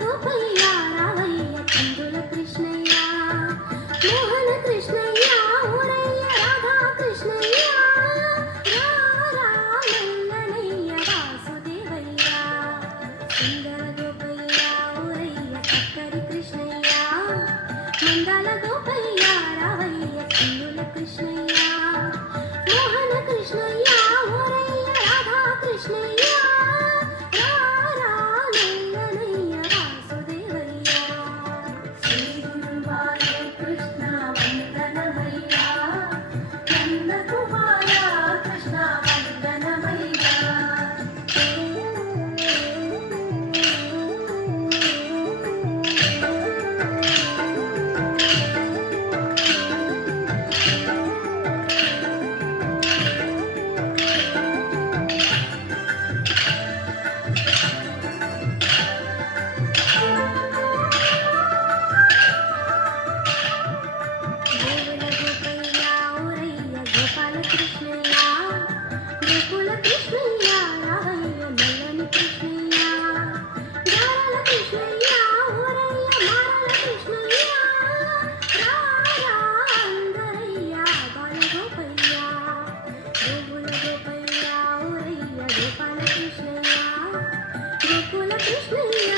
గోపయ్య రావయ్య కందుల కృష్ణయ్య మోహన కృష్ణయ్య ఊరయ్య రాధా కృష్ణయ్య రారామల్లనయ్య వాసుదేవయ్య సుందర గోపయ్య ఊరయ్య చక్కరి కృష్ణయ్య మంగళ గోపయ్య రావయ్య కందుల కృష్ణయ్య మోహన కృష్ణయ్య ఊరయ్య రాధా కృష్ణయ్య రారామల్లనయ్య వాసుదేవయ్య శ్రీ గురువాయ కృష్ణ వందనమయ్య నందకుమార కృష్ణ వందనమయ్య గోవుల గోపయ్య ఊరయ్య గోపాల కృష్ణయ్య గోకుల కృష్ణయ్య రావయ్య నల్లని కృష్ణయ్య గారల కృష్ణయ్య ఊరయ్య మారల కృష్ణయ్య రారా అందరయ్య బాల గోపయ్య గోవుల గోపయ్య ఊరయ్య గోపాల కృష్ణయ్య గోకుల కృష్ణయ్య